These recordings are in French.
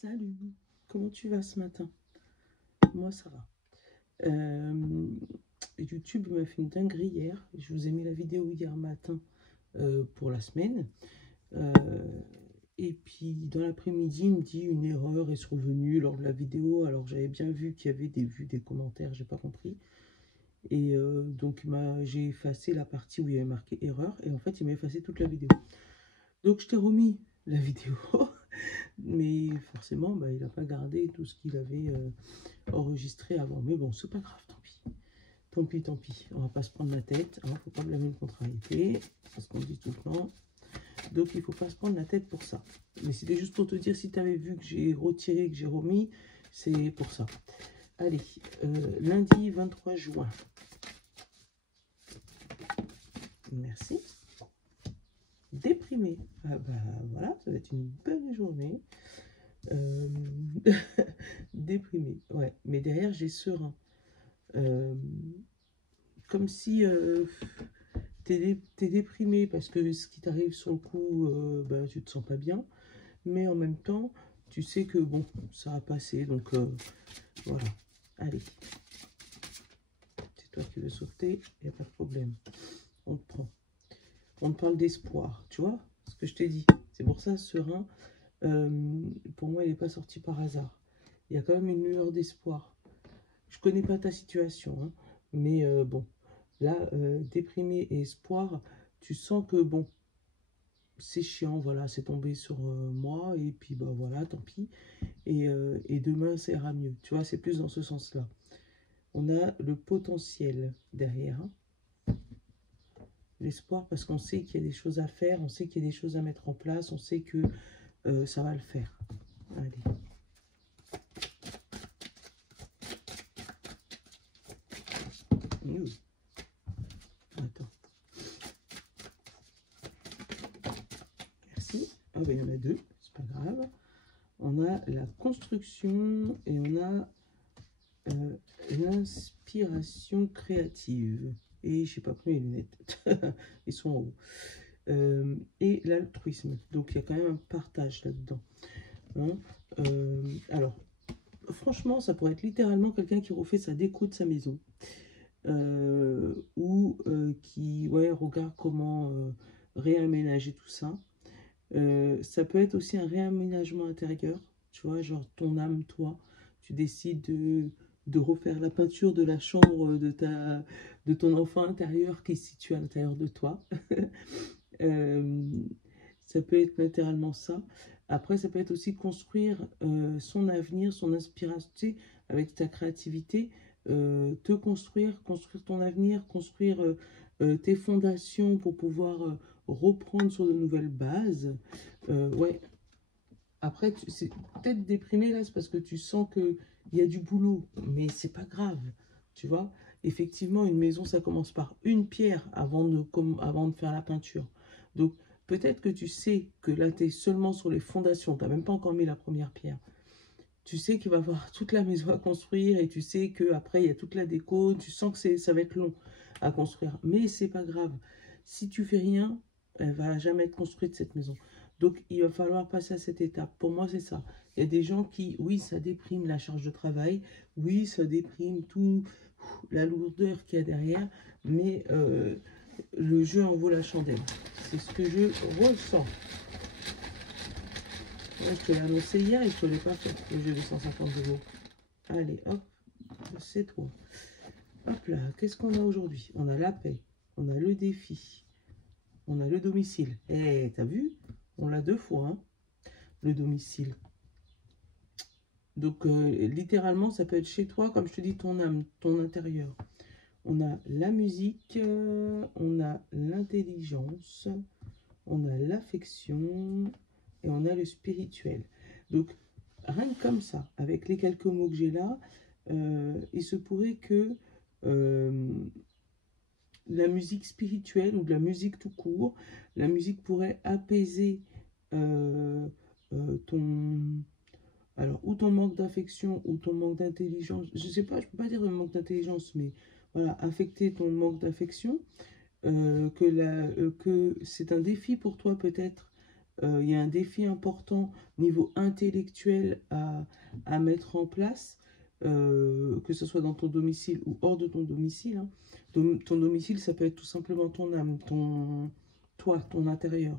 Salut, comment tu vas ce matin? Moi ça va. YouTube m'a fait une dinguerie hier. Je vous ai mis la vidéo hier matin pour la semaine. Euh, et puis dans l'après-midi, il me dit une erreur est survenue lors de la vidéo. Alors j'avais bien vu qu'il y avait des vues, des commentaires, j'ai pas compris. Et donc j'ai effacé la partie où il y avait marqué erreur. Et en fait, il m'a effacé toute la vidéo. Donc je t'ai remis la vidéo. Mais forcément, il n'a pas gardé tout ce qu'il avait enregistré avant. Mais bon, c'est pas grave, tant pis. Tant pis, tant pis. On va pas se prendre la tête. Il ne faut pas blâmer une contrariété. C'est ce qu'on dit tout le temps. Donc, il ne faut pas se prendre la tête pour ça. Mais c'était juste pour te dire, si tu avais vu que j'ai retiré, que j'ai remis, c'est pour ça. Allez, lundi 23 juin. Merci. Déprimé. Ah bah voilà, ça va être une bonne journée. Déprimé, ouais. Mais derrière, j'ai serein. Comme si t'es déprimé parce que ce qui t'arrive sur le coup, tu te sens pas bien. Mais en même temps, tu sais que bon, ça va passer. Donc voilà. Allez. C'est toi qui veux sauter, il n'y a pas de problème. On te prend. On te parle d'espoir, tu vois ce que je t'ai dit. C'est pour ça, serein, pour moi, il n'est pas sorti par hasard. Il y a quand même une lueur d'espoir. Je connais pas ta situation, hein, mais bon, là, déprimé et espoir, tu sens que bon, c'est chiant, voilà, c'est tombé sur moi, et puis bah voilà, tant pis. Et demain, ça ira mieux. Tu vois, c'est plus dans ce sens-là. On a le potentiel derrière, hein. L'espoir parce qu'on sait qu'il y a des choses à faire, on sait qu'il y a des choses à mettre en place, on sait que ça va le faire. Allez. Attends. Merci. Ah ben il y en a deux, c'est pas grave. On a la construction et on a l'inspiration créative. Et j'ai pas pris mes lunettes. Ils sont en haut. Et l'altruisme. Donc il y a quand même un partage là-dedans. Hein. Alors, franchement, ça pourrait être littéralement quelqu'un qui refait sa déco de sa maison. Ou qui regarde comment réaménager tout ça. Ça peut être aussi un réaménagement intérieur, tu vois, genre ton âme, toi, tu décides de refaire la peinture de la chambre de ton enfant intérieur qui se situe à l'intérieur de toi. Ça peut être littéralement ça. Après, ça peut être aussi construire son avenir, son inspiration, tu sais, avec ta créativité, te construire ton avenir, construire tes fondations pour pouvoir reprendre sur de nouvelles bases. Ouais. Après, c'est peut-être déprimé là, c'est parce que tu sens qu'il y a du boulot, mais c'est pas grave, tu vois. Effectivement, une maison, ça commence par une pierre avant de faire la peinture. Donc, peut-être que tu sais que là, tu es seulement sur les fondations, tu n'as même pas encore mis la première pierre. Tu sais qu'il va y avoir toute la maison à construire et tu sais qu'après, il y a toute la déco. Tu sens que ça va être long à construire, mais c'est pas grave. Si tu fais rien, elle va jamais être construite, cette maison. Donc, il va falloir passer à cette étape. Pour moi, c'est ça. Il y a des gens qui, oui, ça déprime la charge de travail. Oui, ça déprime tout la lourdeur qu'il y a derrière. Mais le jeu en vaut la chandelle. C'est ce que je ressens. Ouais, je te l'ai annoncé hier et je ne te l'ai pas fait, le jeu de 150 €. Allez, hop, c'est toi. Hop là, qu'est-ce qu'on a aujourd'hui? On a la paix, on a le défi, on a le domicile. Eh, t'as vu? On l'a deux fois, hein, le domicile. Donc, littéralement, ça peut être chez toi, comme je te dis, ton âme, ton intérieur. On a la musique, on a l'intelligence, on a l'affection et on a le spirituel. Donc, rien que comme ça, avec les quelques mots que j'ai là, il se pourrait que la musique spirituelle ou de la musique tout court, la musique pourrait apaiser ton... Alors, ou ton manque d'affection, ou ton manque d'intelligence. Je sais pas, je peux pas dire un manque d'intelligence, mais voilà, affecter ton manque d'affection. Que c'est un défi pour toi peut-être il y a un défi important niveau intellectuel à mettre en place, que ce soit dans ton domicile ou hors de ton domicile. Hein. Ton domicile, ça peut être tout simplement ton âme, toi, ton intérieur.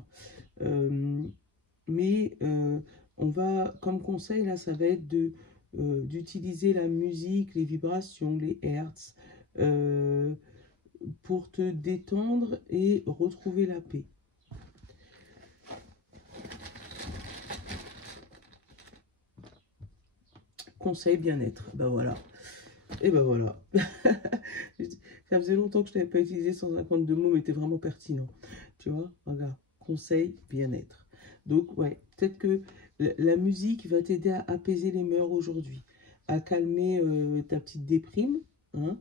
Mais on va, comme conseil, là, ça va être d'utiliser la musique, les vibrations, les hertz, pour te détendre et retrouver la paix. Conseil bien-être, ben voilà. Et ben voilà. Ça faisait longtemps que je n'avais pas utilisé 152 mots, mais c'était vraiment pertinent. Tu vois, regarde, conseil bien-être. Donc, ouais, peut-être que la musique va t'aider à apaiser les mœurs aujourd'hui, à calmer ta petite déprime, hein,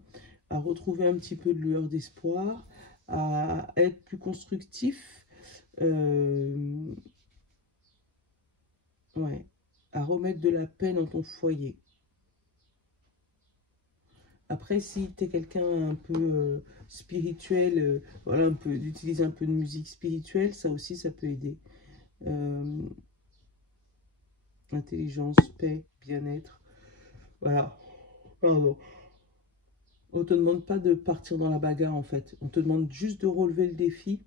à retrouver un petit peu de lueur d'espoir, à être plus constructif, ouais, à remettre de la paix dans ton foyer. Après, si tu es quelqu'un un peu spirituel, voilà, d'utiliser un peu de musique spirituelle, ça aussi, ça peut aider. Intelligence, paix, bien-être. Voilà. Pardon. On ne te demande pas de partir dans la bagarre, en fait. On te demande juste de relever le défi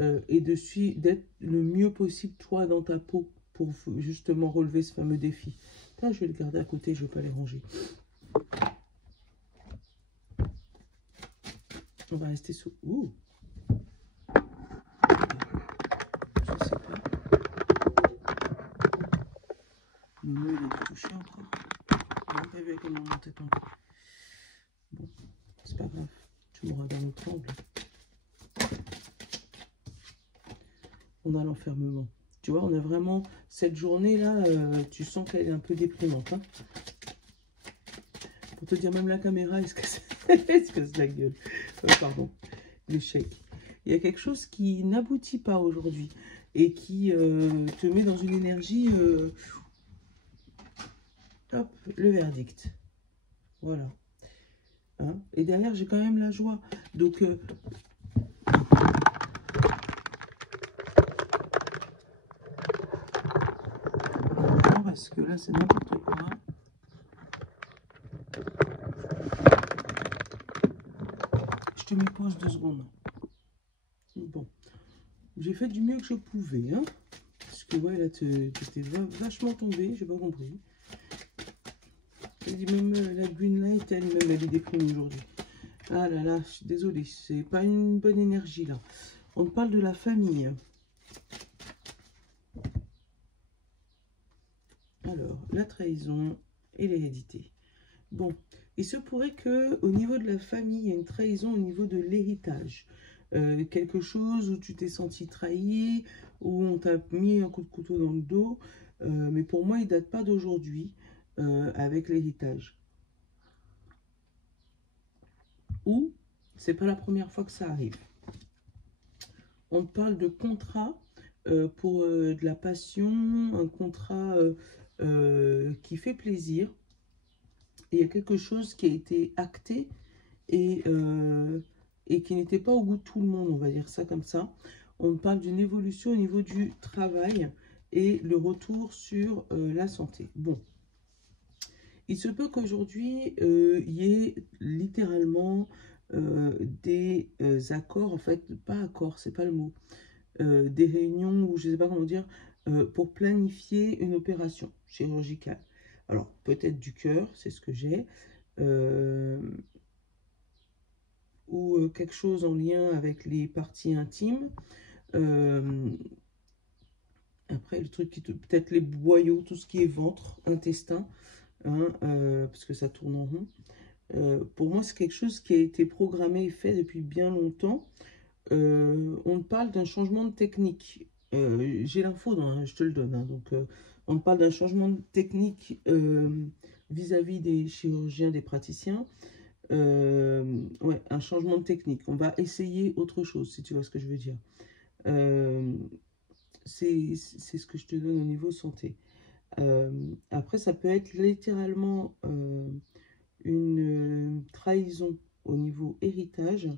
et d'être le mieux possible, toi, dans ta peau, pour justement relever ce fameux défi. Là, je vais le garder à côté, je ne vais pas les ranger. On va rester sous... Ouh. Je sais pas. Nono, il a touché encore. Je n'ai pas vu à quel moment t'es tombé. Bon, c'est pas grave. Tu m'auras dans notre angle. On a l'enfermement. Tu vois, on a vraiment... Cette journée-là, tu sens qu'elle est un peu déprimante. Hein, pour te dire, même la caméra, est-ce que c'est la gueule. Pardon, l'échec. Il y a quelque chose qui n'aboutit pas aujourd'hui et qui te met dans une énergie... hop, le verdict. Voilà. Hein, et derrière, j'ai quand même la joie. Donc... parce que là, c'est n'importe quoi. Je te mets pause 2 secondes. Bon. J'ai fait du mieux que je pouvais. Hein, parce que, ouais, là, tu étais vachement tombé. J'ai pas compris. J'ai dit même la green light, elle-même, elle est déprimée aujourd'hui. Ah là là, je suis désolée. C'est pas une bonne énergie, là. On parle de la famille. Alors, la trahison et l'hérédité. Bon, il se pourrait que au niveau de la famille, il y a une trahison au niveau de l'héritage. Quelque chose où tu t'es senti trahi, où on t'a mis un coup de couteau dans le dos. Mais pour moi, il ne date pas d'aujourd'hui avec l'héritage. Ou, c'est pas la première fois que ça arrive. On parle de contrat pour de la passion, un contrat qui fait plaisir. Et il y a quelque chose qui a été acté et qui n'était pas au goût de tout le monde, on va dire ça comme ça. On parle d'une évolution au niveau du travail et le retour sur la santé. Bon, il se peut qu'aujourd'hui, il y ait littéralement des accords, en fait, pas accords, c'est pas le mot, des réunions ou je sais pas comment dire, pour planifier une opération chirurgicale. Alors, peut-être du cœur, c'est ce que j'ai, ou quelque chose en lien avec les parties intimes. Après, le truc qui peut-être les boyaux, tout ce qui est ventre, intestin, hein, parce que ça tourne en rond. Pour moi, c'est quelque chose qui a été programmé et fait depuis bien longtemps. On parle d'un changement de technique. J'ai l'info, je te le donne. Hein, donc, on parle d'un changement de technique vis-à-vis des chirurgiens, des praticiens. Ouais, un changement de technique. On va essayer autre chose, si tu vois ce que je veux dire. C'est ce que je te donne au niveau santé. Après, ça peut être littéralement une trahison au niveau héritage.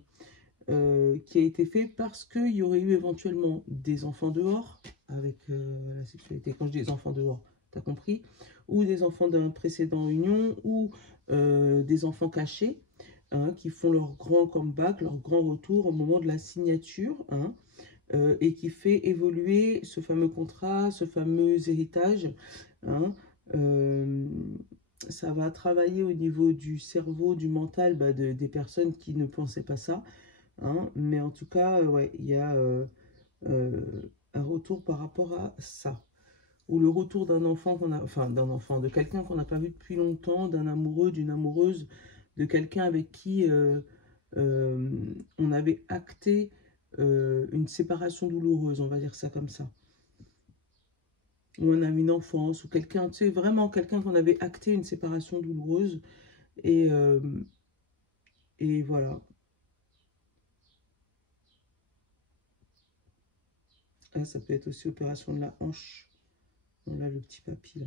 qui a été fait parce qu'il y aurait eu éventuellement des enfants dehors, avec la sexualité, quand je dis des enfants dehors, tu as compris, ou des enfants d'un précédent union, ou des enfants cachés, hein, qui font leur grand comeback, leur grand retour au moment de la signature, hein, et qui fait évoluer ce fameux contrat, ce fameux héritage, hein, ça va travailler au niveau du cerveau, du mental, bah, des personnes qui ne pensaient pas ça, hein, mais en tout cas, ouais, il y a un retour par rapport à ça. Ou le retour d'un enfant qu'on a, enfin d'un enfant, de quelqu'un qu'on n'a pas vu depuis longtemps, d'un amoureux, d'une amoureuse, de quelqu'un avec qui on avait acté une séparation douloureuse, on va dire ça comme ça. Ou un ami d'enfance, ou quelqu'un, tu sais, vraiment quelqu'un qu'on avait acté une séparation douloureuse. Et, euh, et voilà. Ah, ça peut être aussi opération de la hanche. On a le petit papy là.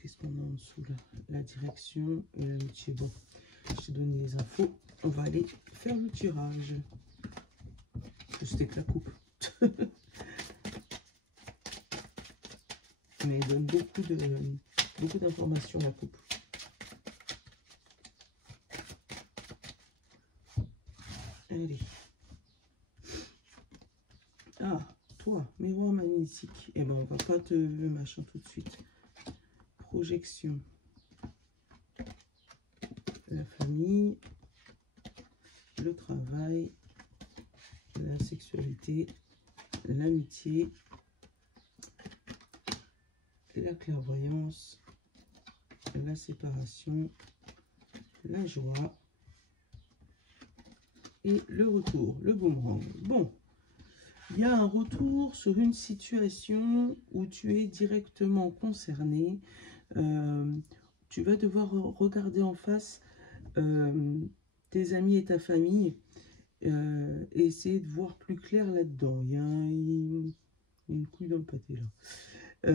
Qu'est-ce qu'on a en dessous là? La direction et l'amitié. Bon, je t'ai donné les infos. On va aller faire le tirage. C'était que la coupe. Mais elle donne beaucoup d'informations, la coupe. Allez. Ah, toi, miroir magnétique. Eh ben, on va pas te machin tout de suite. Projection. La famille. Le travail. La sexualité. L'amitié. La clairvoyance. La séparation. La joie. Et le retour, le boomerang. Bon. Il y a un retour sur une situation où tu es directement concerné. Tu vas devoir regarder en face tes amis et ta famille et essayer de voir plus clair là-dedans. Il y a une couille dans le pâté là.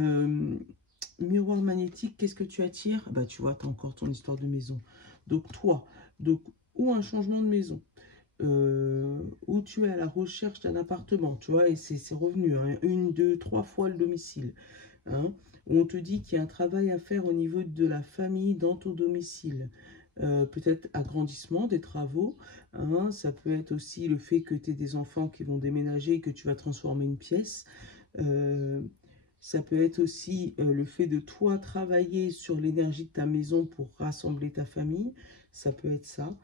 Miroir magnétique, qu'est-ce que tu attires? Bah, tu vois, tu as encore ton histoire de maison. Donc toi, ou un changement de maison. Où tu es à la recherche d'un appartement, tu vois, et c'est revenu, hein, 1, 2, 3 fois le domicile, hein, où on te dit qu'il y a un travail à faire au niveau de la famille dans ton domicile, peut-être agrandissement des travaux, hein, ça peut être aussi le fait que tu aies des enfants qui vont déménager et que tu vas transformer une pièce, ça peut être aussi le fait de toi travailler sur l'énergie de ta maison pour rassembler ta famille, ça peut être ça.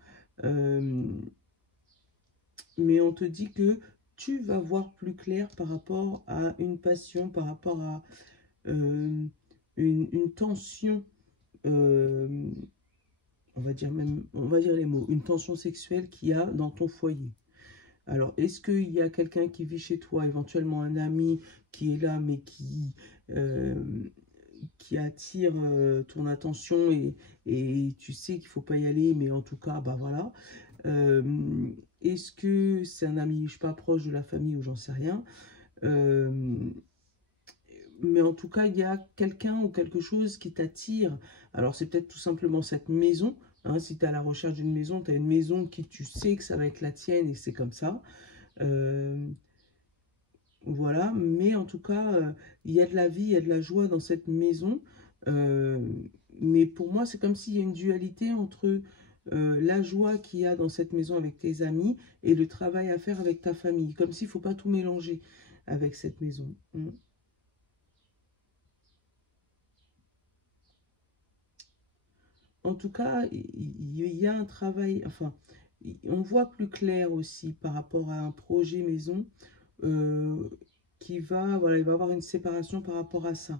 Mais on te dit que tu vas voir plus clair par rapport à une passion, par rapport à une tension, on va dire les mots, une tension sexuelle qu'il y a dans ton foyer. Alors, est-ce qu'il y a quelqu'un qui vit chez toi, éventuellement un ami qui est là, mais qui attire ton attention et tu sais qu'il ne faut pas y aller, mais en tout cas, bah voilà. Est-ce que c'est un ami, je sais pas, proche de la famille ou j'en sais rien. Mais en tout cas, il y a quelqu'un ou quelque chose qui t'attire. Alors, c'est peut-être tout simplement cette maison. Hein, si tu es à la recherche d'une maison, tu as une maison qui tu sais que ça va être la tienne et c'est comme ça. Voilà, mais en tout cas, il y a de la vie, il y a de la joie dans cette maison. Mais pour moi, c'est comme s'il y a une dualité entre la joie qu'il y a dans cette maison avec tes amis et le travail à faire avec ta famille. Comme s'il ne faut pas tout mélanger avec cette maison. En tout cas, il y a un travail, enfin, on voit plus clair aussi par rapport à un projet maison voilà, il va avoir une séparation par rapport à ça.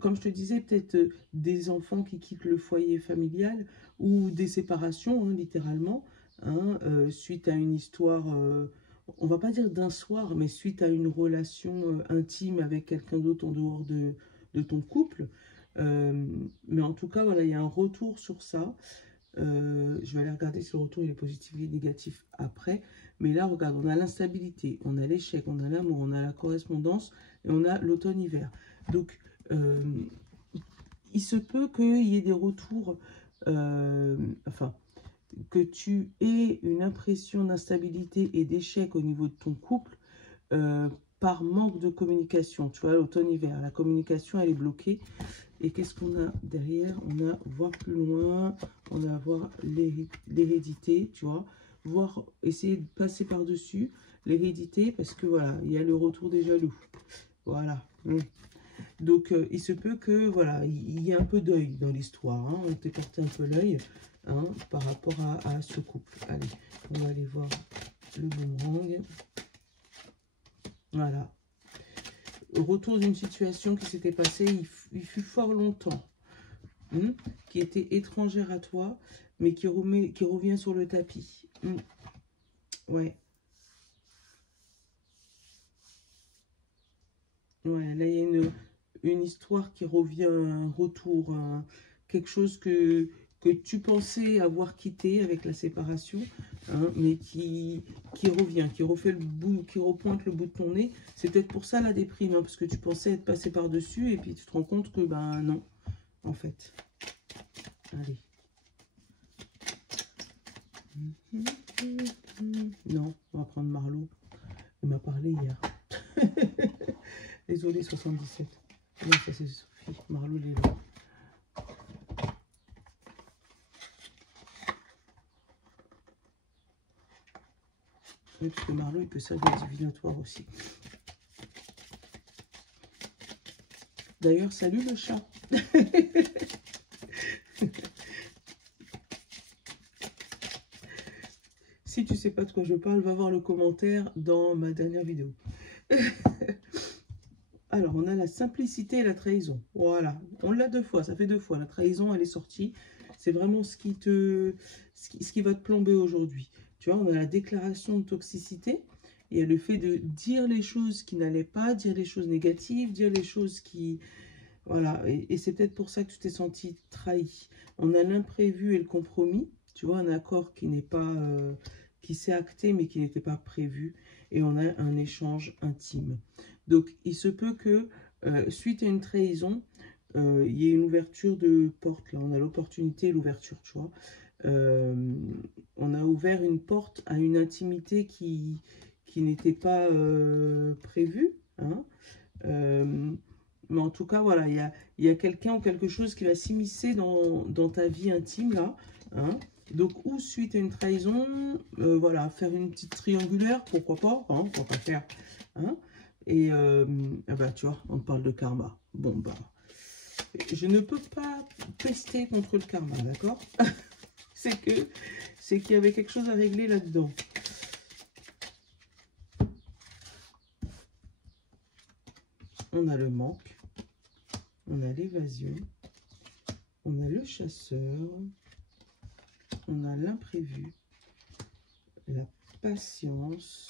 Comme je te disais, peut-être des enfants qui quittent le foyer familial ou des séparations, hein, littéralement, hein, suite à une histoire, on va pas dire d'un soir, mais suite à une relation intime avec quelqu'un d'autre en dehors de ton couple. Mais en tout cas, voilà, il y a un retour sur ça. Je vais aller regarder si le retour il est positif et négatif après. Mais là, regarde, on a l'instabilité, on a l'échec, on a l'amour, on a la correspondance et on a l'automne-hiver. Donc, il se peut qu'il y ait des retours enfin, que tu aies une impression d'instabilité et d'échec au niveau de ton couple par manque de communication. Tu vois, l'automne-hiver, la communication, elle est bloquée. Et qu'est-ce qu'on a derrière? On a voir plus loin, on a voir l'hérédité, tu vois, voir, essayer de passer par-dessus l'hérédité, parce que voilà, il y a le retour des jaloux. Voilà. Donc, il se peut que, voilà, il y ait un peu d'œil dans l'histoire. Hein. On t'écarte un peu l'œil hein, par rapport à ce couple. Allez, on va aller voir le boomerang. Voilà. Retour d'une situation qui s'était passée, il fut fort longtemps, qui était étrangère à toi, mais qui revient sur le tapis. Ouais. Ouais, là, il y a une histoire qui revient, un retour, quelque chose que tu pensais avoir quitté avec la séparation, hein, mais qui revient, qui refait le bout, qui repointe le bout de ton nez. C'est peut-être pour ça la déprime, hein, parce que tu pensais être passé par-dessus, et puis tu te rends compte que, ben non, en fait. Allez. Non, on va prendre Marlowe. Il m'a parlé hier. Désolé, 77. Non, ça c'est Sophie. Marlowe, il est là. Oui, parce que Marlowe, il peut servir de divinatoire aussi. D'ailleurs, salut le chat. Si tu sais pas de quoi je parle, va voir le commentaire dans ma dernière vidéo. Alors, on a la simplicité et la trahison. Voilà, on l'a 2 fois, ça fait 2 fois. La trahison, elle est sortie. C'est vraiment ce qui va te plomber aujourd'hui. Tu vois, on a la déclaration de toxicité. Il y a le fait de dire les choses qui n'allaient pas, dire les choses négatives, dire les choses qui... Voilà, et c'est peut-être pour ça que tu t'es senti trahi. On a l'imprévu et le compromis. Tu vois, un accord qui n'est pas... qui s'est acté, mais qui n'était pas prévu. Et on a un échange intime. Donc, il se peut que, suite à une trahison, il y ait une ouverture de porte. Là, on a l'opportunité et l'ouverture, tu vois. On a ouvert une porte à une intimité qui n'était pas prévue. Hein. Mais en tout cas, voilà, il y a quelqu'un ou quelque chose qui va s'immiscer dans ta vie intime, là. Hein. Donc, ou suite à une trahison, voilà, faire une petite triangulaire, pourquoi pas, hein, pourquoi pas faire, hein. Et bah, tu vois, on parle de karma. Bon, bah, je ne peux pas pester contre le karma, d'accord? C'est qu'il y avait quelque chose à régler là-dedans. On a le manque, on a l'évasion, on a le chasseur, on a l'imprévu, la patience,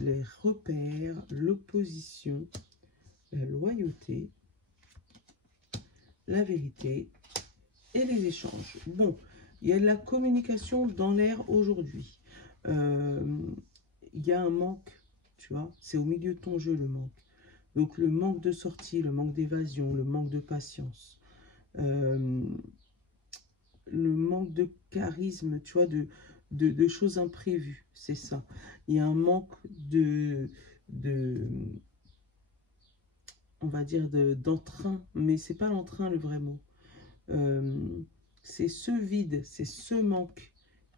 les repères, l'opposition, la loyauté, la vérité et les échanges. Bon, il y a de la communication dans l'air aujourd'hui. Il y a un manque, tu vois, c'est au milieu de ton jeu le manque. Donc le manque de sortie, le manque d'évasion, le manque de patience, le manque de charisme, tu vois, de choses imprévues, c'est ça. Il y a un manque on va dire, d'entrain, mais c'est pas l'entrain le vrai mot. C'est ce vide, c'est ce manque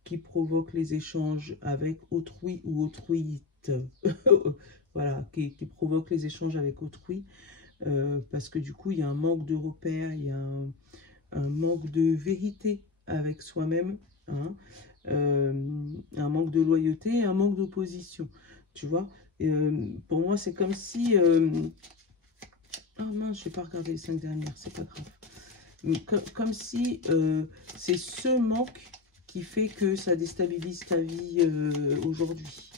qui provoque les échanges avec autrui ou autruyite. Voilà, qui provoque les échanges avec autrui. Parce que du coup, il y a un manque de repères, il y a un manque de vérité avec soi-même, hein, un manque de loyauté, un manque d'opposition, tu vois. Pour moi, c'est comme si... Ah mince, je n'ai pas regardé les 5 dernières, c'est pas grave. Comme si c'est ce manque qui fait que ça déstabilise ta vie aujourd'hui.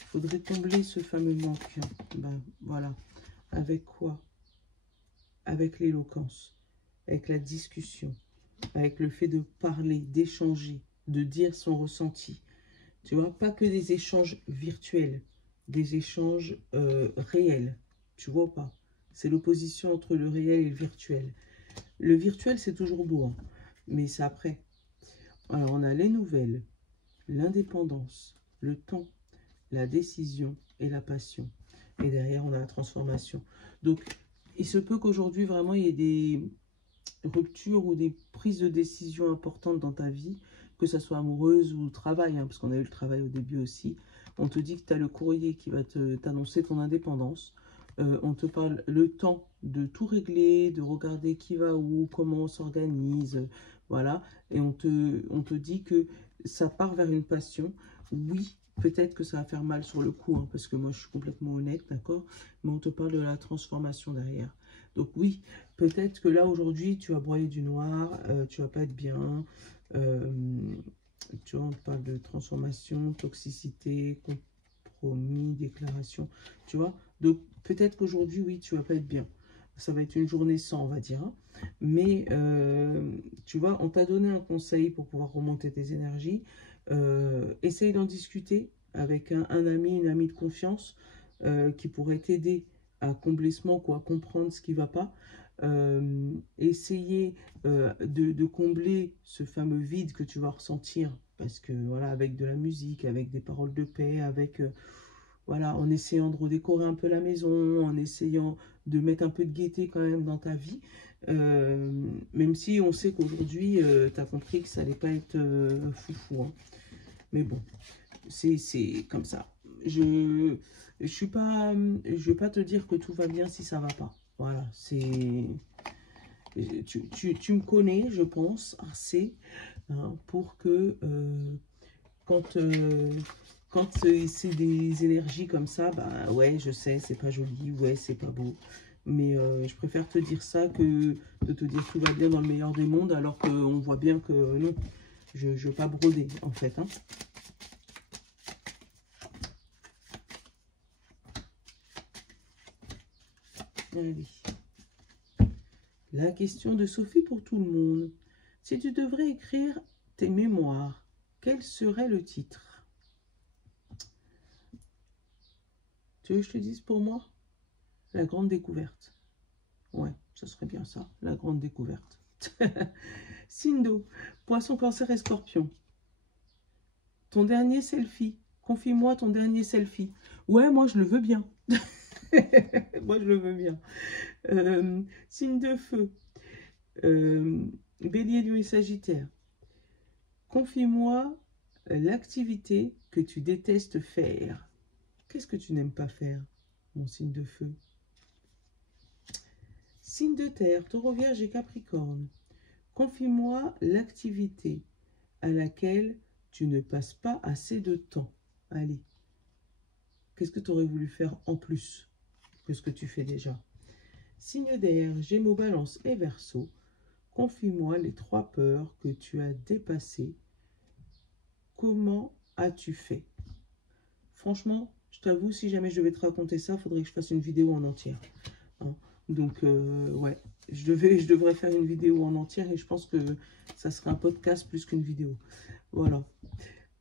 Il faudrait combler ce fameux manque. Ben, voilà. Avec quoi? Avec l'éloquence, avec la discussion, avec le fait de parler, d'échanger, de dire son ressenti. Tu vois, pas que des échanges virtuels, des échanges réels. Tu vois pas? C'est l'opposition entre le réel et le virtuel. Le virtuel, c'est toujours beau, hein, mais c'est après. Alors, on a les nouvelles, l'indépendance, le temps, la décision et la passion. Et derrière, on a la transformation. Donc, il se peut qu'aujourd'hui, vraiment, il y ait des ruptures ou des prises de décision importantes dans ta vie, que ça soit amoureuse ou travail, hein, parce qu'on a eu le travail au début aussi. On te dit que tu as le courrier qui va t'annoncer ton indépendance. On te parle le temps de tout régler, de regarder qui va où, comment on s'organise, voilà. Et on te dit que ça part vers une passion. Oui, peut-être que ça va faire mal sur le coup, hein, parce que moi je suis complètement honnête, d'accord? Mais on te parle de la transformation derrière. Donc oui, peut-être que là aujourd'hui tu vas broyer du noir, tu vas pas être bien. euh, Tu vois, on te parle de transformation, toxicité, compromis, déclaration, tu vois. Donc peut-être qu'aujourd'hui, oui, tu vas pas être bien. Ça va être une journée sans, on va dire, hein. Mais, tu vois, on t'a donné un conseil pour pouvoir remonter tes énergies. Essaye d'en discuter avec un ami, une amie de confiance qui pourrait t'aider à combler ce manque ou à comprendre ce qui ne va pas. Essayer de combler ce fameux vide que tu vas ressentir parce que voilà, avec de la musique, avec des paroles de paix, avec voilà, en essayant de redécorer un peu la maison, en essayant de mettre un peu de gaieté quand même dans ta vie. Euh, Même si on sait qu'aujourd'hui, tu as compris que ça allait pas être foufou, hein. Mais bon, c'est comme ça. Je suis pas, je vais pas te dire que tout va bien si ça va pas. Voilà, c'est... Tu me connais, je pense, assez, hein, pour que quand, quand c'est des énergies comme ça, bah ouais, je sais, c'est pas joli, ouais, c'est pas beau. Mais je préfère te dire ça que de te dire tout va bien dans le meilleur des mondes, alors qu'on voit bien que non, je veux pas broder, en fait, hein. Allez. La question de Sophie pour tout le monde. Si tu devrais écrire tes mémoires, quel serait le titre? Tu veux que je te dise pour moi? La grande découverte. Ouais, ça serait bien ça, la grande découverte. Signe d'eau, poisson, cancer et scorpion. Ton dernier selfie. Confie-moi ton dernier selfie. Ouais, moi je le veux bien. Moi je le veux bien. Signe de feu. Bélier, Lion et Sagittaire. Confie-moi l'activité que tu détestes faire. Qu'est-ce que tu n'aimes pas faire, mon signe de feu? Signe de terre, Taureau, Vierge et Capricorne. Confie-moi l'activité à laquelle tu ne passes pas assez de temps. Allez, qu'est-ce que tu aurais voulu faire en plus que ce que tu fais déjà? Signe d'air, Gémeaux, Balance et Verseau. Confie-moi les 3 peurs que tu as dépassées. Comment as-tu fait? Franchement, je t'avoue, si jamais je devais te raconter ça, il faudrait que je fasse une vidéo en entière, hein. Donc, ouais, je devrais faire une vidéo en entière et je pense que ça sera un podcast plus qu'une vidéo. Voilà.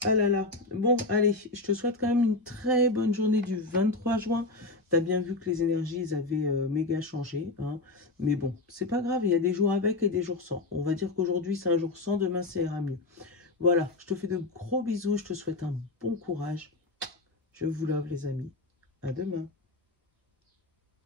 Ah là là. Bon, allez, je te souhaite quand même une très bonne journée du 23 juin. Tu as bien vu que les énergies, elles avaient méga changé, hein. Mais bon, c'est pas grave, il y a des jours avec et des jours sans. On va dire qu'aujourd'hui, c'est un jour sans, demain, ça ira mieux. Voilà, je te fais de gros bisous, je te souhaite un bon courage. Je vous love les amis. À demain.